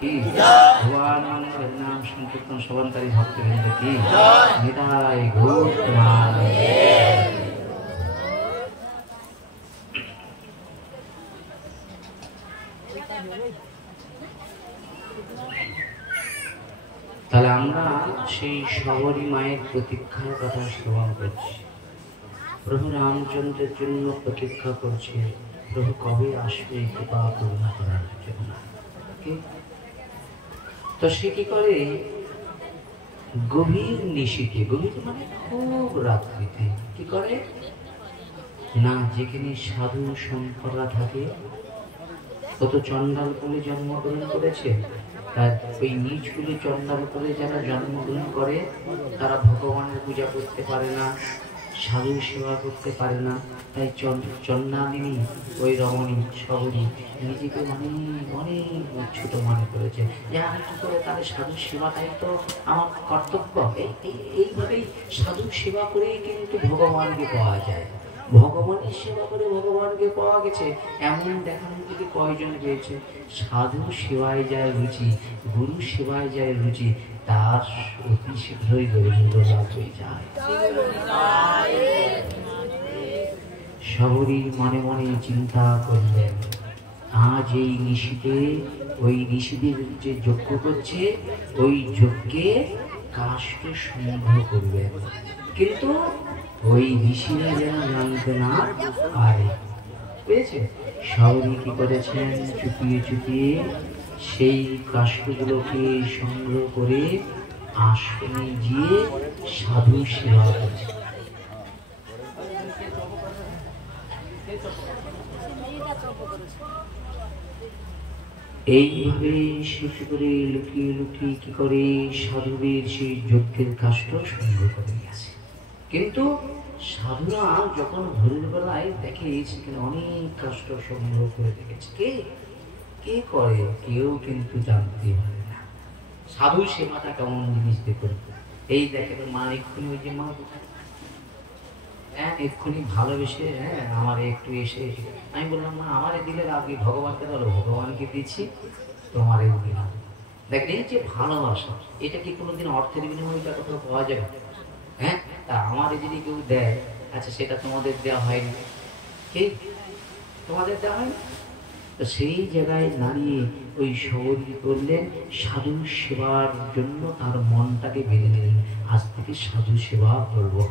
কি ভগবান মঙ্গলের নাম সংকীর্তন শ্রবণকারী ভক্তবৃন্দ কি নিতাই গৌর তাহলে আমরা সেই শবরী মায়ের প্রতীক্ষার কথা শ্রবণ করছি। প্রভু রামচন্দ্রের জন্য প্রতীক্ষা করছে, প্রভু কবে আসবে কৃপা করুণা করার জন্য। তো সে কি করে, গভীর নিশীথে, গভীর মানে খুব রাত্রিতে কি করে না, যেখানে সাধু সম্পর্করা থাকে, কত চন্ডাল কুলে জন্মগ্রহণ করেছে, তার ওই নিচগুলি চন্ডাল কুলে যারা জন্মগ্রহণ করে তারা ভগবানের পূজা করতে পারে না, সাধু সেবা করতে পারে না। তাই চন্ডালিনী ওই রমণী শবরী নিজেকে অনেক অনেক ছোট মনে করেছে, যে আমি কি করে তাহলে সাধু সেবাটাই তো আমার কর্তব্য। এইভাবেই সাধু সেবা করেই কিন্তু ভগবানকে পাওয়া যায়, ভগবানের সেবা করে ভগবানকে পাওয়া গেছে। এমন দেখানোর যদি কয়জন পেয়েছে, সাধু সেবায় যায় রুচি, গুরু সেবায় যায় রুচি, তার অতি শীঘ্রই গোবিন্দ লাভ হয়ে যায়। শবরী মনে মনে চিন্তা করলেন, আজ এই নিশীতে ওই ঋষিদের যে যজ্ঞ করছে ওই যজ্ঞে কাষ্ঠ সংগ্রহ করবেন, কিন্তু ওই ঋষিরা যেন জানতে না পারে। বুঝেছে? শবরী কি করেছেন, চুপিয়ে চুপিয়ে সেই কাষ্ঠগুলোকে সংগ্রহ করে আশ্রমে গিয়ে সাধু সেবা করছে। এইভাবে শেষ করে লুকিয়ে লুকিয়ে কি করে সাধুদের সেই যজ্ঞের কাষ্ঠ সংগ্রহ করে গেছে। কিন্তু সাধুরা যখন ভোরের বেলায় দেখে সেখানে অনেক কাষ্ঠ সংগ্রহ করে দেখেছে, কে কে করে কেউ কিন্তু জানতে পারে না। সাধু সেবাটা কেমন জিনিস দেখুন, এই দেখেন মা এক্ষুনি, ওই যে মা এক্ষুনি ভালোবেসে আমার একটু এসে, আমি বললাম মা আমারে দিলে আপনি ভগবানকে বলো, ভগবানকে দিচ্ছি তোমার এই দিলাম। দেখেন এই যে ভালোবাসা, এটা কি কোনোদিন অর্থের বিনিময়টা কোথাও পাওয়া যাবে? হ্যাঁ, তা আমারে যদি কেউ দেয়, আচ্ছা সেটা তোমাদের দেওয়া হয়নি, কে তোমাদের দেওয়া হয়নি? তো সেই জায়গায় দাঁড়িয়ে ওই শবরী করলেন সাধু সেবার জন্য, তার মনটাকে বেঁধে নিলেন, আজ থেকে সাধু সেবা করবো।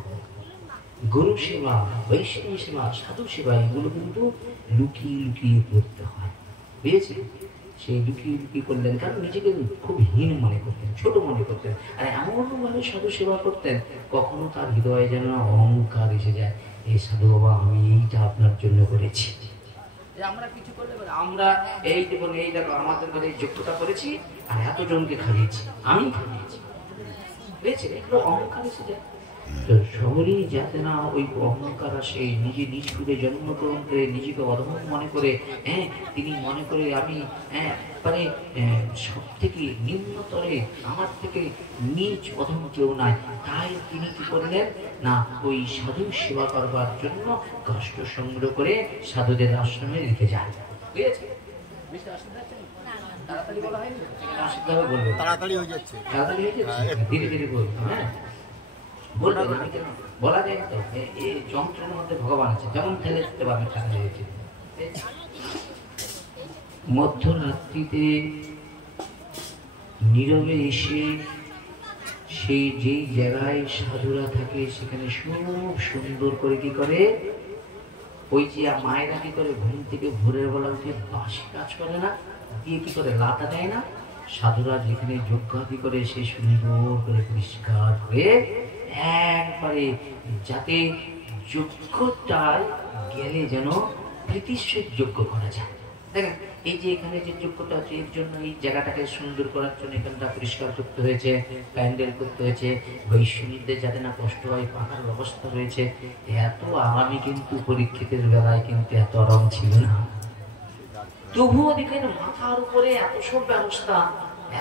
গুরু সেবা, বৈষ্ণব সেবা, সাধু সেবা এগুলো কিন্তু লুকিয়ে লুকিয়ে করতে হয়। বুঝেছি? সেই লুকিয়ে লুকিয়ে করলেন, কারণ নিজেকে খুব হীন মনে করতেন, ছোট মনে করতেন, আর এমনভাবে সাধু সেবা করতেন কখনো তার হৃদয়ে যেন অহংকার এসে যায়, এই সাধু বাবা আমি এইটা আপনার জন্য করেছি, আমরা কিছু করলে আমরা এই দেখুন এই দেখো আমাদের ঘরে যজ্ঞটা করেছি আর এতজনকে খাইয়েছি, আমি খাইয়েছি। বুঝেছি? এগুলো অহংকার এসে যায়। তো শবরী যাতে না ওই অহংকার আসে, নিজে নিজ সুরে জন্মগ্রহণ করে নিজেকে অধম মনে করে, তিনি মনে করে আমি মানে সব থেকে নিম্নতরে, আমার থেকে নিজ অধম কেউ নাই। তাই তিনি কি করলেন না, ওই সাধু সেবা করবার জন্য কাষ্ঠ সংগ্রহ করে সাধুদের আশ্রমে রেখে যায়। বুঝেছে? তাড়াতাড়ি হয়ে যাচ্ছে, ধীরে ধীরে বলতো। বলা যায় তো এই যন্ত্রের মধ্যে ভগবান আছে, যেমন ঠেলে দিতে পারবে টাকা দিয়েছে। মধ্যরাত্রিতে নীরবে এসে সেই যেই জায়গায় সাধুরা থাকে সেখানে খুব সুন্দর করে কি করে, ওই যে মায়েরা কি করে ঘুম থেকে ভোরের বেলা উঠে বাসি কাজ করে না, দিয়ে কি করে লাতা দেয় না, সাধুরা যেখানে যজ্ঞাদি করে সে সুন্দর করে পরিষ্কার করে একবারে, যাতে যজ্ঞটায় গেলে যেন প্রীতিশ্বর যজ্ঞ করা যায়। দেখেন এই যে এখানে যে যজ্ঞটা আছে এর জন্য এই জায়গাটাকে সুন্দর করার জন্য এখানটা পরিষ্কার করতে হয়েছে, প্যান্ডেল করতে হয়েছে, বৈষ্ণবদের যাতে না কষ্ট হয় পাকার ব্যবস্থা রয়েছে। এত আরামই কিন্তু পরীক্ষিতের বেলায় কিন্তু এত আরাম ছিল না। তবুও দেখেন মাথার উপরে এত সব ব্যবস্থা,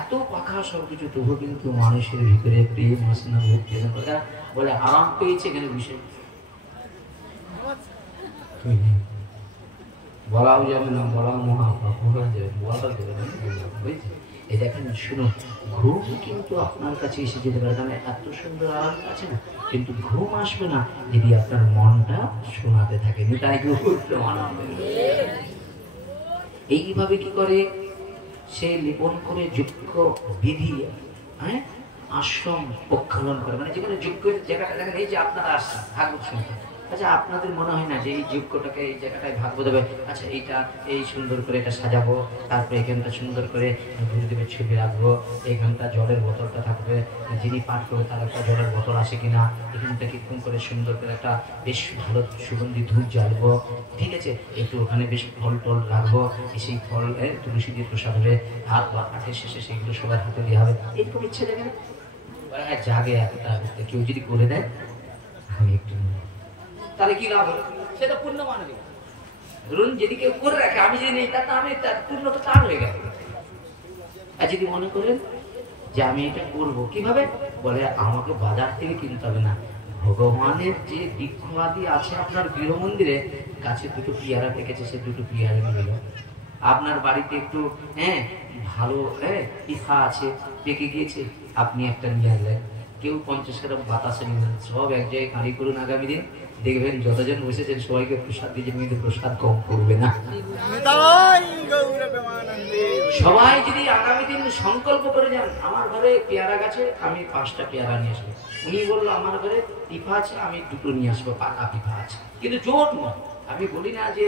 এত পাখা সবকিছু, তবুও কিন্তু মানুষের ভিতরে প্রেম আসে না, ভক্তি বলে আরাম পেয়েছে এখানে বিষয় বলাও যাবে না, বলা মহাপাপ, বলা যাবে, বলা যাবে না, বুঝেছি? এই দেখেন শুনুন, ঘুম কিন্তু আপনার কাছে এসে যেতে পারে, কারণ এত সুন্দর আরাম আছে না, কিন্তু ঘুম আসবে না যদি আপনার মনটা শোনাতে থাকে। তাই এইভাবে কি করে সে লিপন করে যজ্ঞ বিধি, হ্যাঁ, আশ্রম প্রক্ষালন করে, মানে যেখানে যজ্ঞের জায়গাটা দেখেন, এই যে আপনারা আসছেন ভাগবত শুনতে, আচ্ছা আপনাদের মনে হয় না যে এই যজ্ঞটাকে এই জায়গাটায় ভাগবত হবে, আচ্ছা এইটা এই সুন্দর করে এটা সাজাবো, তারপরে এখানটা সুন্দর করে গুরুদেবের ছবি রাখবো, এইখানটা জলের বোতলটা থাকবে, যিনি পাঠ করবে তার একটা জলের বোতল আসে কিনা, এখানটা কীরকম করে সুন্দর করে একটা বেশ ভালো সুগন্ধি ধূপ জ্বালবো, ঠিক আছে, একটু ওখানে বেশ ফল টল রাখবো, সেই ফল তুলসী দিয়ে প্রসাদ হবে, হাত বা কাঠের শেষে সেগুলো সবার হাতে দেওয়া হবে, এরকম ইচ্ছে দেখে জাগে একটা কেউ যদি করে দেয় আমি একটু, তাহলে কি লাভ হলো? সেটা পূর্ণ মানবে। ধরুন যদি কেউ করে রাখে, আমি যদি নেই, তার আমি পূর্ণ তো তার হয়ে গেল। আর যদি মনে করেন যে আমি এটা করবো, কিভাবে বলে, আমাকে বাজার থেকে কিনতে হবে না, ভগবানের যে বৃক্ষ আদি আছে আপনার গৃহ মন্দিরে, গাছে দুটো পেয়ারা পেকেছে, সে দুটো পেয়ারা নিয়ে গেল। আপনার বাড়িতে একটু ভালো পিঠা আছে, পেকে গিয়েছে, আপনি একটা নিয়ে আসলেন। কেউ 50 গ্রাম বাতাসে নিলেন, সব এক জায়গায় কাঁড়ি করুন, আগামী দিন দেখবেন যতজন বসেছেন সবাইকে প্রসাদ দিয়েছেন, কিন্তু প্রসাদ কম করবে না। সবাই যদি আগামী দিন সংকল্প করে যান, আমার ঘরে পেয়ারা গাছে আমি 5টা পেয়ারা নিয়ে আসবো, উনি বললো আমার ঘরে পিঠা আছে আমি 2টো নিয়ে আসবো, পাকা পিঠা আছে, কিন্তু জোর নয়। আমি বলি না যে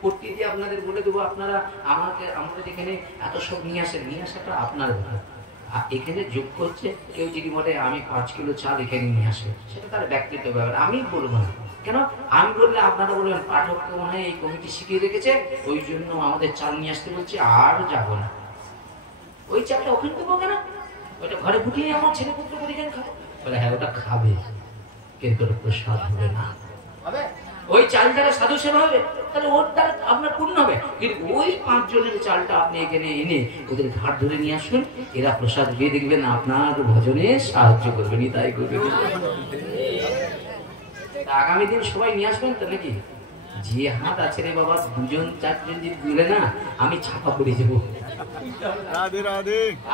প্রতি দিয়ে আপনাদের বলে দেবো আপনারা আমাদের এখানে এত সব নিয়ে আসেন, নিয়ে আসাটা আপনার ব্যাপার। আর এখানে যোগ্য হচ্ছে কেউ যদি বলে আমি 5 কিলো চাল এখানে নিয়ে আসবে, সেটা তার ব্যক্তিগত ব্যাপার, আমি বলবো না। কেন আমি বললে আপনারা বলবেন পাঠককে মনে হয় এই কমিটি শিখিয়ে রেখেছে, ওই জন্য আমাদের চাল নিয়ে আসতে বলছে, আর যাবো না। ওই চালটা ওখানে দেবো কেন, ওইটা ঘরে ফুটিয়ে আমার ছেলে পুত্র পরিজন খাবো, বলে হ্যাঁ ওটা খাবে, কিন্তু ওটা প্রসাদ হবে না। ওই চাল দ্বারা সাধু সেবা হবে, তাহলে ওর দ্বারা আপনার পূর্ণ হবে, কিন্তু ওই 5 জনের চালটা আপনি এখানে এনে ওদের ঘাট ধরে নিয়ে আসুন, এরা প্রসাদ দিয়ে দেখবেন আপনার ভজনে সাহায্য করবেন। তাই করবেন, আগামী দিন সবাই নিয়ে আসবেন তো নাকি? যে হাত আছে রে বাবা, 2জন 4জন যদি দিলে না, আমি ছাপা পড়ে যাবো।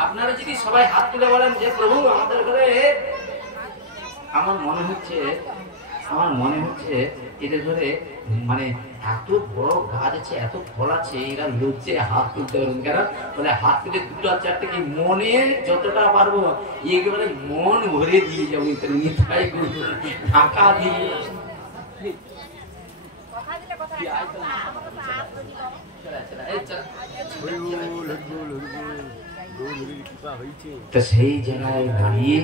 আপনারা যদি সবাই হাত তুলে বলেন যে প্রভু আমাদের ঘরে, আমার মনে হচ্ছে এদের ঘরে মানে এত বড় গাছ আছে, এত ফল আছে, এরা লজ্জে হাত তুলতে পারবেন, কেন বলে হাত তুলে 2 আর 4টে কি মনে যতটা পারবো একেবারে মন ভরে দিয়ে যাবো, মিঠাই ঢাকা দিয়ে। তো সেই জায়গায় দাঁড়িয়ে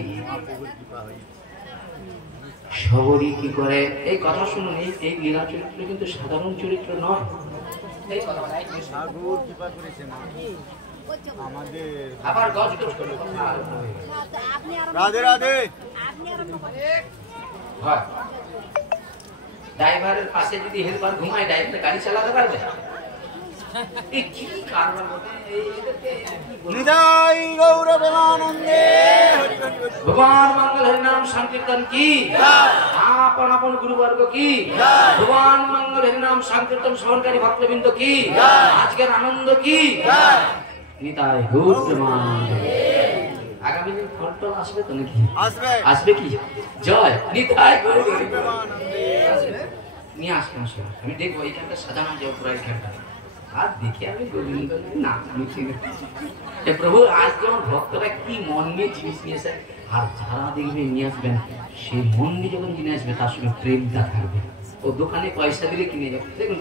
সবরই কি করে, এই কথা শুনুন, এই লীলা চরিত্র কিন্তু সাধারণ চরিত্র নয়। আবার রাধে রাধে। ড্রাইভারের পাশে যদি হেল্পার ঘুমায়, ড্রাইভার গাড়ি চালাতে পারবে? ভগবান মঙ্গল হরিনাম সংকীর্তন কি, আপন আপন গুরুবর্গ কি, ভগবান মঙ্গল হরিনাম সংকীর্তন শ্রবণকারী ভক্তবৃন্দ কি, আজকের আনন্দ কি, নিতাই গৌর প্রেমানন্দে। আগামী দিন ফটো আসবে তো নাকি? আসবে কি? জয় নিতাই গৌর প্রেমানন্দে। নিয়ে আসবেন, আমি দেখবো এইখানটা সাজানো যাবে পুরো এইখানটা, আর দেখে আমি গোবিন্দ না প্রভু আজ যেমন ভক্তরা কি মন নিয়ে জিনিস নিয়েছে, আর যারা দেখবে নিয়ে আসবেন সেই মন নিয়ে যখন কিনে আসবে তার সঙ্গে প্রেমটা থাকবে, ও দোকানে পয়সা দিলে কিনে যাবে। দেখুন